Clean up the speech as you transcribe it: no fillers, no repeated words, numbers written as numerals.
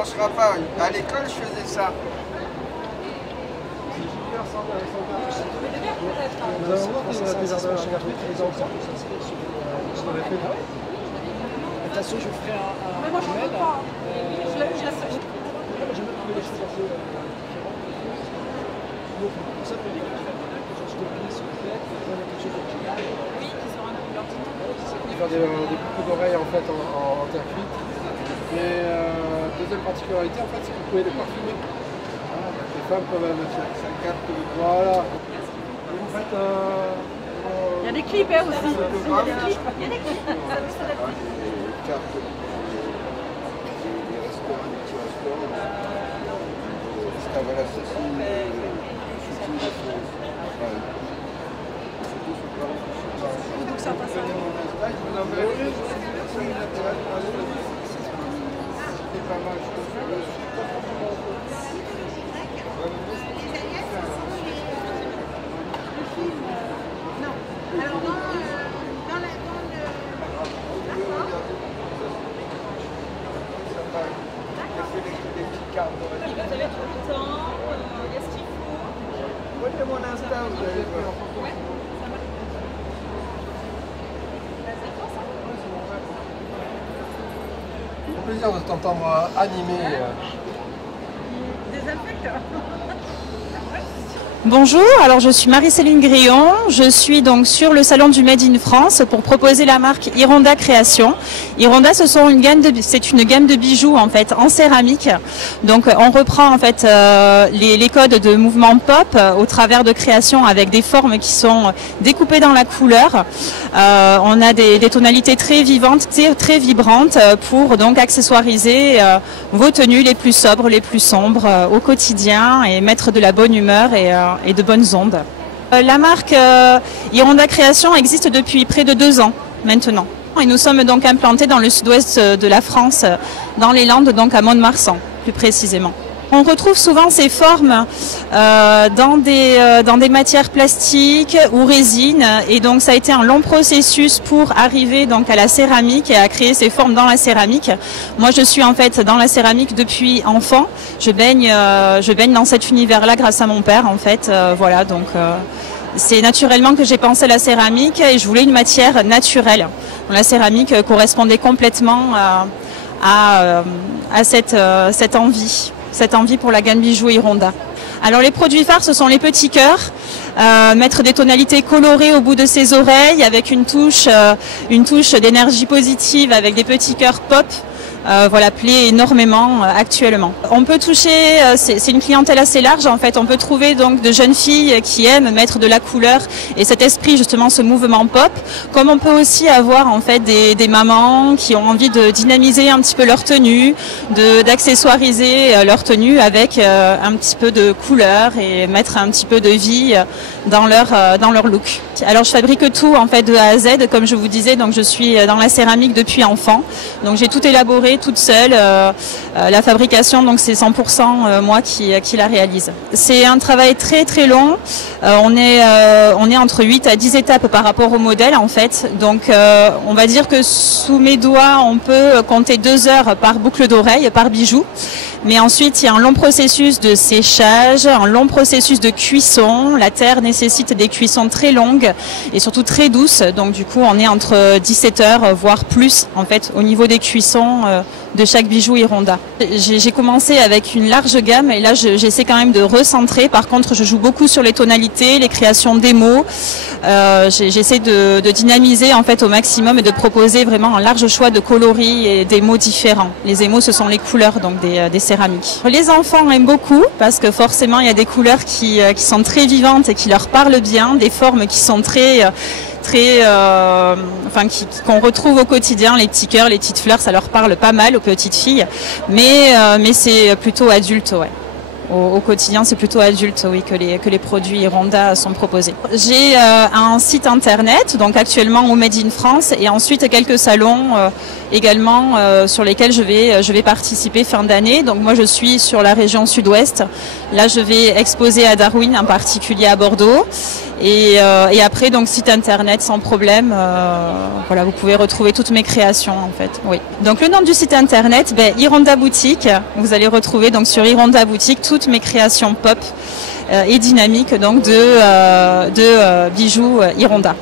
marchera pas. À l'école, je faisais ça. Attention, je ferai un. Mais moi, je ne veux pas. Je la sais. J'aime bien trouver des choses un peu différentes. Donc, pour ça, peut-être que je copie, s'il vous plaît, il y a quelque chose de génial. Oui, qui sera un peu leur petit. Faire des boucles d'oreilles en fait en terre cuite. Et deuxième particularité, en fait, c'est que vous pouvez les parfumer. Les femmes peuvent mettre ça capte. Voilà. Et en fait, Il y a des clips hein, aussi. Il y a des clips. Il y a des clips. Cartes. Les restaurants, les petits restaurants. Voilà, ceci. Donc ça passe à vous avez tout le temps, il y a ce qu'il faut. Voyez mon Insta, vous allez voir. C'est un plaisir de t'entendre animer. Désinfecteur. Bonjour, alors je suis Marie-Céline Grillon, je suis donc sur le salon du Made in France pour proposer la marque Ironda Création. Ironda, c'est une gamme de bijoux en fait en céramique. Donc on reprend en fait les codes de mouvement pop au travers de créations avec des formes qui sont découpées dans la couleur. On a des tonalités très vivantes, très vibrantes pour donc accessoiriser vos tenues les plus sobres, les plus sombres au quotidien et mettre de la bonne humeur et de bonnes ondes. La marque Ironda Création existe depuis près de 2 ans maintenant. Et nous sommes donc implantés dans le sud-ouest de la France, dans les Landes, donc à Mont-de-Marsan plus précisément. On retrouve souvent ces formes dans des matières plastiques ou résines, et donc ça a été un long processus pour arriver donc à la céramique et à créer ces formes dans la céramique. Moi, je suis en fait dans la céramique depuis enfant. Je baigne dans cet univers-là grâce à mon père en fait. Voilà, donc c'est naturellement que j'ai pensé à la céramique et je voulais une matière naturelle. La céramique correspondait complètement à cette envie pour la gamme bijoux Ironda. Alors les produits phares, ce sont les petits cœurs, mettre des tonalités colorées au bout de ses oreilles avec une touche d'énergie positive avec des petits cœurs pop. Voilà, plaît énormément actuellement. On peut toucher, c'est une clientèle assez large en fait. On peut trouver donc de jeunes filles qui aiment mettre de la couleur et cet esprit justement, ce mouvement pop. Comme on peut aussi avoir en fait des mamans qui ont envie de dynamiser un petit peu leur tenue, d'accessoiriser leur tenue avec un petit peu de couleur et mettre un petit peu de vie dans leur look. Alors je fabrique tout en fait de A à Z, comme je vous disais. Donc je suis dans la céramike depuis enfant. Donc j'ai tout élaboré toute seule. La fabrication, donc c'est 100% moi qui la réalise. C'est un travail très très long. On est entre 8 à 10 étapes par rapport au modèle en fait. Donc on va dire que sous mes doigts, on peut compter 2 heures par boucle d'oreille, par bijou. Mais ensuite, il y a un long processus de séchage, un long processus de cuisson. La terre nécessite des cuissons très longues et surtout très douces. Donc du coup, on est entre 17 heures, voire plus, en fait, au niveau des cuissons de chaque bijou Ironda. J'ai commencé avec une large gamme et là, j'essaie quand même de recentrer. Par contre, je joue beaucoup sur les tonalités, les créations d'émaux. J'essaie de dynamiser en fait au maximum et de proposer vraiment un large choix de coloris et d'émaux différents. Les émaux, ce sont les couleurs donc des céramiques. Les enfants aiment beaucoup parce que forcément, il y a des couleurs qui sont très vivantes et qui leur parlent bien, des formes qui sont qu'on retrouve au quotidien, les petits cœurs, les petites fleurs, ça leur parle pas mal aux petites filles, mais c'est plutôt adulte, ouais. Au quotidien, c'est plutôt adulte, oui, que les produits Ironda sont proposés. J'ai un site internet, donc actuellement au Made in France, et ensuite quelques salons également sur lesquels je vais participer fin d'année. Donc moi, je suis sur la région sud-ouest. Là, je vais exposer à Darwin, en particulier à Bordeaux. Et après, donc site internet sans problème. Voilà, vous pouvez retrouver toutes mes créations en fait. Oui. Donc le nom du site internet, Ironda Boutique. Vous allez retrouver donc sur Ironda Boutique toutes mes créations pop et dynamiques donc de bijoux Ironda.